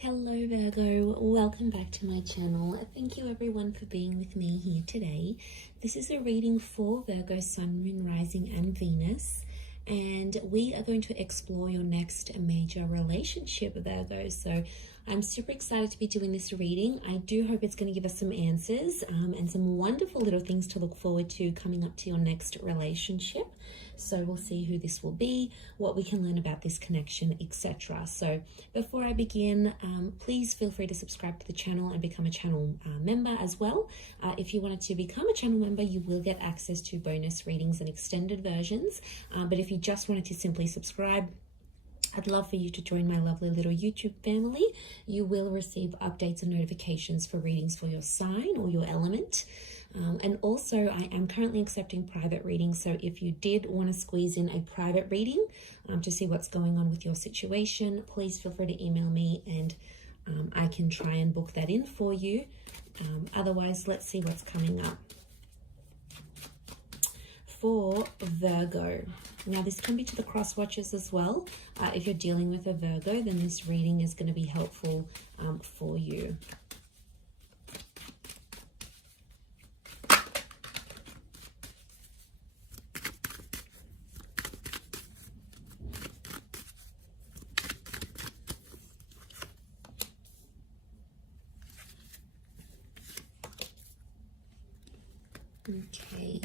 Hello Virgo, welcome back to my channel. Thank you everyone for being with me here today. This is a reading for Virgo, Sun, Moon, Rising and Venus, and we are going to explore your next major relationship, Virgo. So I'm super excited to be doing this reading. I do hope it's going to give us some answers and some wonderful little things to look forward to coming up to your next relationship. So we'll see who this will be, what we can learn about this connection, etc. So before I begin, please feel free to subscribe to the channel and become a channel member as well. If you wanted to become a channel member, you will get access to bonus readings and extended versions. But if you just wanted to simply subscribe, I'd love for you to join my lovely little YouTube family. You will receive updates and notifications for readings for your sign or your element. And also, I am currently accepting private readings. So if you did want to squeeze in a private reading to see what's going on with your situation, please feel free to email me and I can try and book that in for you. Otherwise, let's see what's coming up for Virgo. Now, this can be to the cross watchers as well. If you're dealing with a Virgo, then this reading is going to be helpful for you. Okay.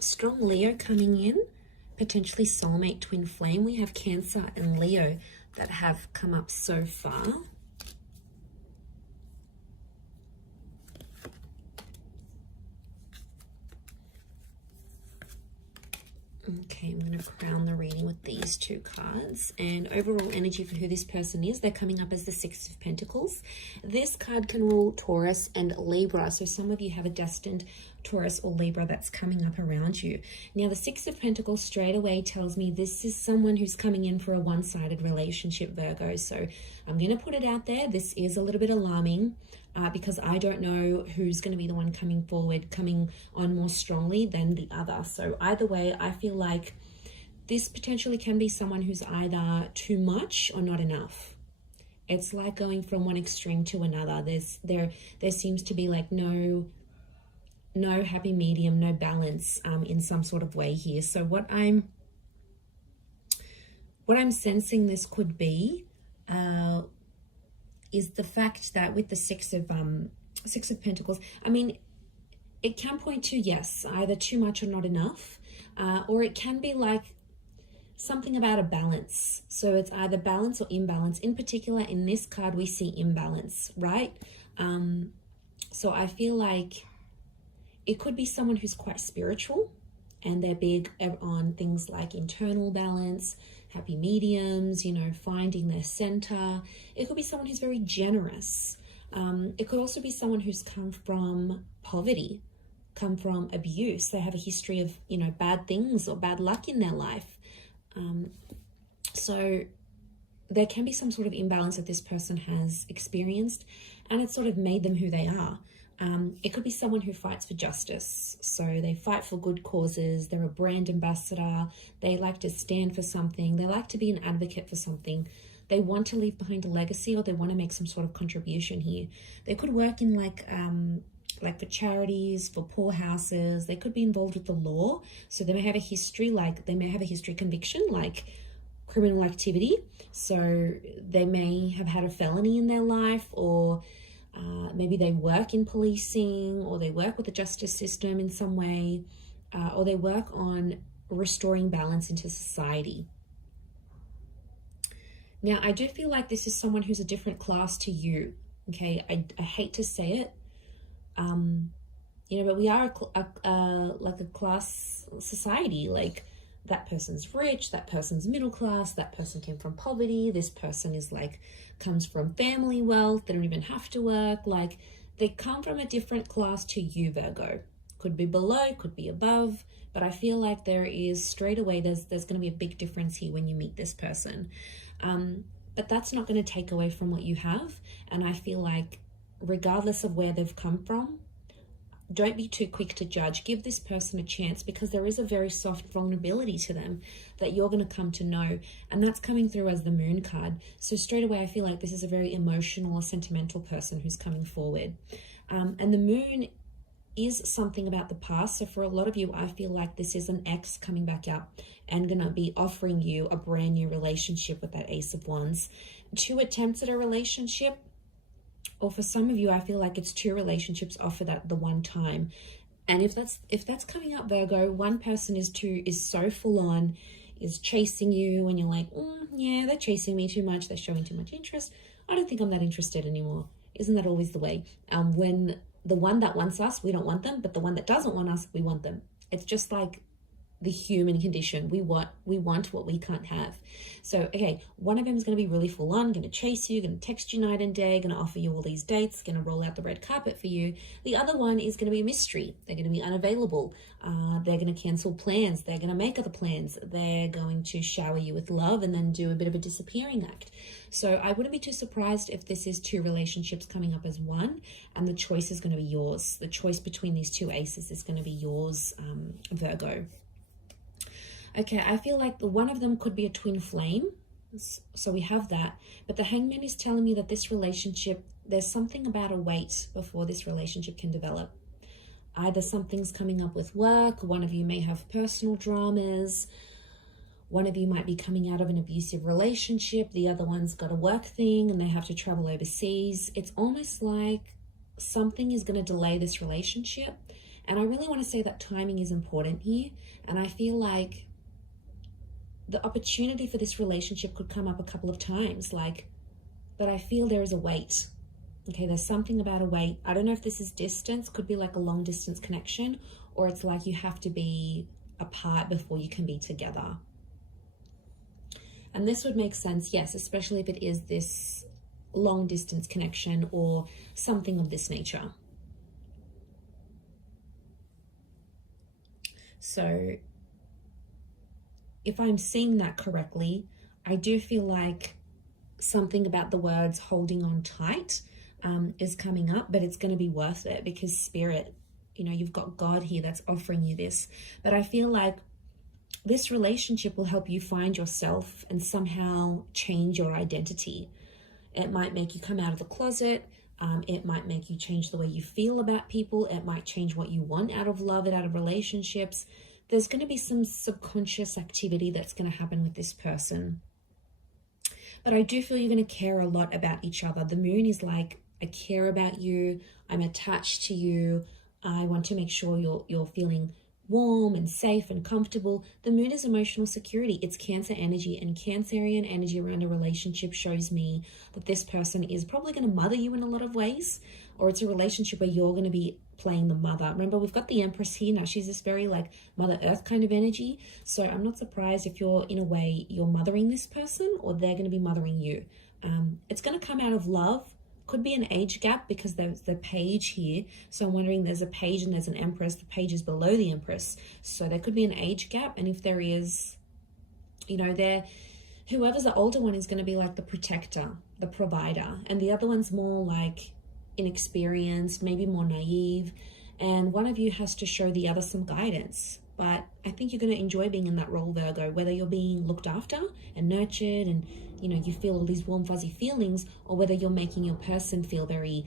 Strong Leo coming in, potentially soulmate twin flame. We have Cancer and Leo that have come up so far. Okay, I'm going to crown the reading with these two cards. And overall energy for who this person is, they're coming up as the Six of Pentacles. This card can rule Taurus and Libra. So some of you have a destined Taurus or Libra that's coming up around you. Now, the Six of Pentacles straight away tells me this is someone who's coming in for a one-sided relationship, Virgo. So I'm going to put it out there. This is a little bit alarming. Because I don't know who's going to be the one coming forward, coming on more strongly than the other. So either way, I feel like this potentially can be someone who's either too much or not enough. It's like going from one extreme to another. There seems to be like no happy medium, no balance in some sort of way here. So what I'm sensing this could be is the fact that with the Six of Pentacles, I mean, it can point to, yes, either too much or not enough, or it can be like something about a balance. So it's either balance or imbalance. In particular, in this card, we see imbalance, right? So I feel like it could be someone who's quite spiritual and they're big on things like internal balance, happy mediums, you know, finding their center. It could be someone who's very generous. It could also be someone who's come from poverty, come from abuse. They have a history of, you know, bad things or bad luck in their life. So there can be some sort of imbalance that this person has experienced, and it's sort of made them who they are. It could be someone who fights for justice. So they fight for good causes. They're a brand ambassador. They like to stand for something. They like to be an advocate for something. They want to leave behind a legacy, or they want to make some sort of contribution here. They could work in like for charities, for poor houses. They could be involved with the law. So they may have a history, conviction, like criminal activity. So they may have had a felony in their life, or maybe they work in policing, or they work with the justice system in some way, or they work on restoring balance into society. Now, I do feel like this is someone who's a different class to you, okay? I hate to say it, you know, but we are like a class society. Like, that person's rich, that person's middle class, that person came from poverty, this person is like, comes from family wealth, they don't even have to work. Like, they come from a different class to you, Virgo. Could be below, could be above, but I feel like there is straight away, there's going to be a big difference here when you meet this person. But that's not going to take away from what you have. And I feel like regardless of where they've come from, don't be too quick to judge. Give this person a chance, because there is a very soft vulnerability to them that you're going to come to know. And that's coming through as the moon card. So straight away, I feel like this is a very emotional or sentimental person who's coming forward. And the moon is something about the past. So for a lot of you, I feel like this is an ex coming back up and going to be offering you a brand new relationship with that Ace of Wands. 2 attempts at a relationship. Or for some of you, I feel like it's 2 relationships offered at the one time. And if that's coming up, Virgo, one person is so full on, is chasing you, and you're like, yeah, they're chasing me too much, they're showing too much interest. I don't think I'm that interested anymore. Isn't that always the way? When the one that wants us, we don't want them, but the one that doesn't want us, we want them. It's just like the human condition. We want what we can't have. So, okay, one of them is going to be really full on, going to chase you, going to text you night and day, going to offer you all these dates, going to roll out the red carpet for you. The other one is going to be a mystery. They're going to be unavailable. They're going to cancel plans. They're going to make other plans. They're going to shower you with love and then do a bit of a disappearing act. So I wouldn't be too surprised if this is 2 relationships coming up as one, and the choice is going to be yours. The choice between these 2 aces is going to be yours, Virgo. Okay, I feel like one of them could be a twin flame. So we have that. But the Hangman is telling me that this relationship, there's something about a wait before this relationship can develop. Either something's coming up with work, one of you may have personal dramas, one of you might be coming out of an abusive relationship, the other one's got a work thing and they have to travel overseas. It's almost like something is going to delay this relationship. And I really want to say that timing is important here. And I feel like the opportunity for this relationship could come up a couple of times, but I feel there is a wait. Okay, there's something about a wait. I don't know if this is distance, could be like a long distance connection, or it's like you have to be apart before you can be together. And this would make sense, yes, especially if it is this long distance connection or something of this nature. So if I'm seeing that correctly, I do feel like something about the words holding on tight is coming up, but it's going to be worth it because Spirit, you've got God here that's offering you this. But I feel like this relationship will help you find yourself and somehow change your identity. It might make you come out of the closet. It might make you change the way you feel about people. It might change what you want out of love and out of relationships. There's going to be some subconscious activity that's going to happen with this person. But I do feel you're going to care a lot about each other. The moon is like, I care about you. I'm attached to you. I want to make sure you're feeling warm and safe and comfortable. The moon is emotional security. It's Cancer energy, and Cancerian energy around a relationship shows me that this person is probably going to mother you in a lot of ways, or it's a relationship where you're going to be playing the mother. Remember, we've got the Empress here now. She's this very like Mother Earth kind of energy. So I'm not surprised if you're, in a way, you're mothering this person or they're going to be mothering you. It's going to come out of love. Could be an age gap because there's the page here. So I'm wondering, there's a page and there's an Empress. The page is below the Empress. So there could be an age gap. And if there is, whoever's the older one is going to be like the protector, the provider. And the other one's more like inexperienced, maybe more naive. And one of you has to show the other some guidance. But I think you're going to enjoy being in that role, Virgo, whether you're being looked after and nurtured and, you feel all these warm, fuzzy feelings, or whether you're making your person feel very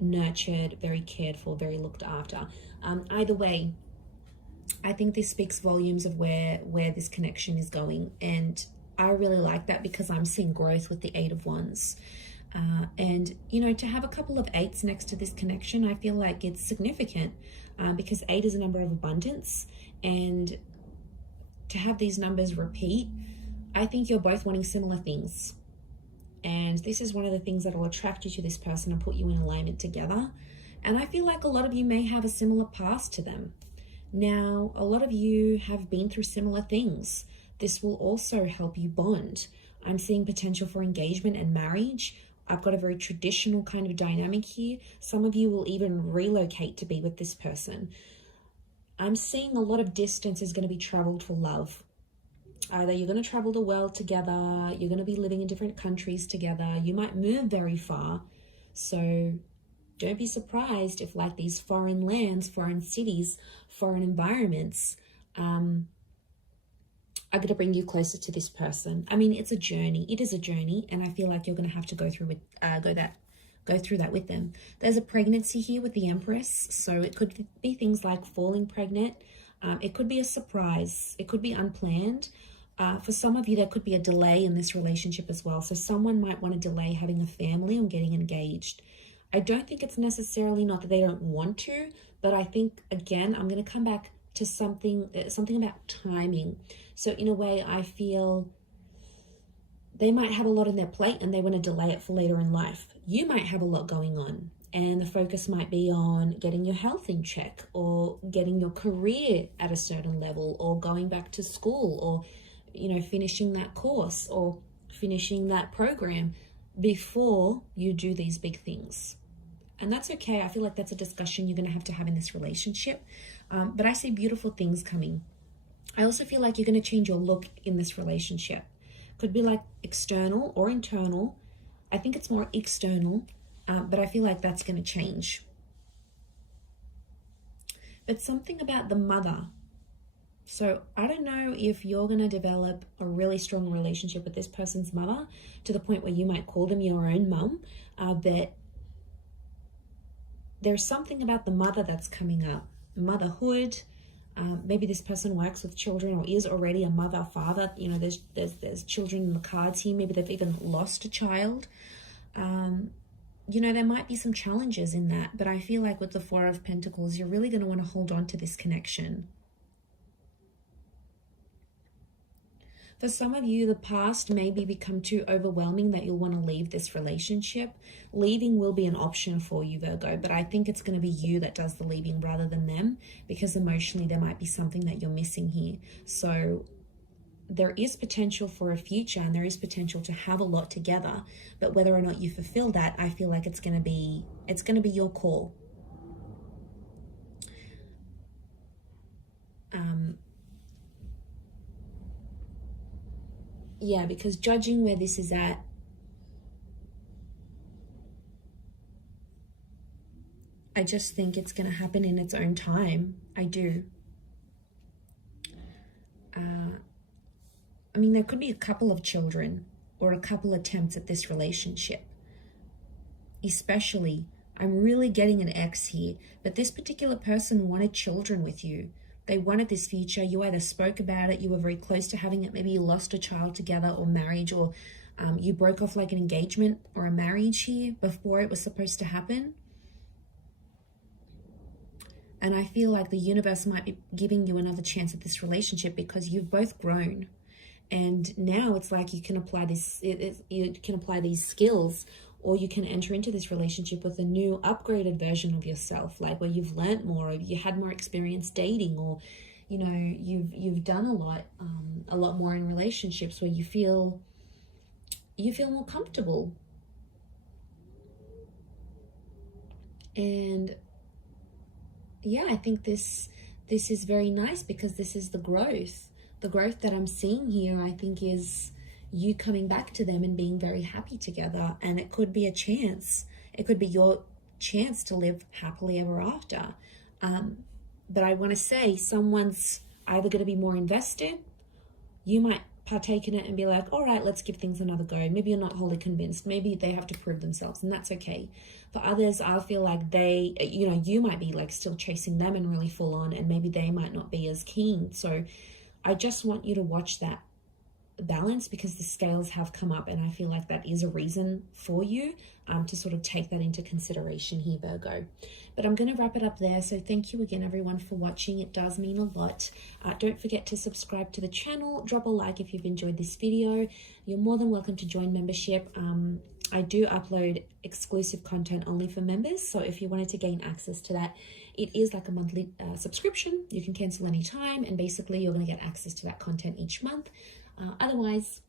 nurtured, very cared for, very looked after. Either way, I think this speaks volumes of where this connection is going. And I really like that because I'm seeing growth with the 8 of Wands. And, to have a couple of 8s next to this connection, I feel like it's significant because 8 is a number of abundance. And to have these numbers repeat, I think you're both wanting similar things. And this is one of the things that will attract you to this person and put you in alignment together. And I feel like a lot of you may have a similar past to them. Now, a lot of you have been through similar things. This will also help you bond. I'm seeing potential for engagement and marriage. I've got a very traditional kind of dynamic here. Some of you will even relocate to be with this person. I'm seeing a lot of distance is going to be traveled for love. Either you're going to travel the world together, you're going to be living in different countries together, you might move very far. So don't be surprised if like these foreign lands, foreign cities, foreign environments are going to bring you closer to this person. I mean, it's a journey. It is a journey, and I feel like you're going to have to go through that with them. There's a pregnancy here with the Empress, so it could be things like falling pregnant. It could be a surprise. It could be unplanned. For some of you, there could be a delay in this relationship as well. So someone might want to delay having a family or getting engaged. I don't think it's necessarily not that they don't want to, but I think, again, I'm going to come back to something about timing. So in a way, I feel they might have a lot on their plate and they want to delay it for later in life. You might have a lot going on, and the focus might be on getting your health in check, or getting your career at a certain level, or going back to school, or, you know, finishing that course or finishing that program before you do these big things. And that's okay. I feel like that's a discussion you're going to have in this relationship. But I see beautiful things coming. I also feel like you're going to change your look in this relationship. Could be like external or internal. I think it's more external, but I feel like that's going to change. But something about the mother. So I don't know if you're going to develop a really strong relationship with this person's mother to the point where you might call them your own mum, but there's something about the mother that's coming up. Motherhood. Maybe this person works with children or is already a mother, father. You know, there's children in the cards here. Maybe they've even lost a child. You know, there might be some challenges in that, but I feel like with the Four of Pentacles, you're really going to want to hold on to this connection. For some of you, the past may become too overwhelming that you'll want to leave this relationship. Leaving will be an option for you, Virgo, but I think it's going to be you that does the leaving rather than them, because emotionally there might be something that you're missing here. So there is potential for a future, and there is potential to have a lot together, but whether or not you fulfill that, I feel like it's going to be your call. Yeah, because judging where this is at, I just think it's going to happen in its own time. I do. I mean, there could be a couple of children or a couple attempts at this relationship. Especially, I'm really getting an X here, but this particular person wanted children with you. They wanted this future. You either spoke about it, you were very close to having it, maybe you lost a child together, or marriage, or you broke off like an engagement or a marriage here before it was supposed to happen. And I feel like the universe might be giving you another chance at this relationship because you've both grown. And now it's like you can apply you can apply these skills, or you can enter into this relationship with a new upgraded version of yourself, like where you've learned more, or you had more experience dating, or, you know, you've done a lot more in relationships where you feel more comfortable. And yeah, I think this is very nice, because this is the growth. The growth that I'm seeing here, I think, is you coming back to them and being very happy together. And it could be a chance. It could be your chance to live happily ever after. But I want to say someone's either going to be more invested. You might partake in it and be like, all right, let's give things another go. Maybe you're not wholly convinced. Maybe they have to prove themselves, and that's okay. For others, I feel like they, you know, you might be like still chasing them and really full on, and maybe they might not be as keen. So I just want you to watch that balance, because the scales have come up, and I feel like that is a reason for you to sort of take that into consideration here, Virgo. But I'm going to wrap it up there. So thank you again, everyone, for watching. It does mean a lot. Don't forget to subscribe to the channel. Drop a like if you've enjoyed this video. You're more than welcome to join membership. I do upload exclusive content only for members, so if you wanted to gain access to that, it is like a monthly subscription. You can cancel anytime, and basically you're going to get access to that content each month. Otherwise,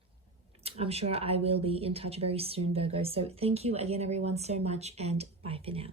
I'm sure I will be in touch very soon, Virgo. So thank you again, everyone, so much, and bye for now.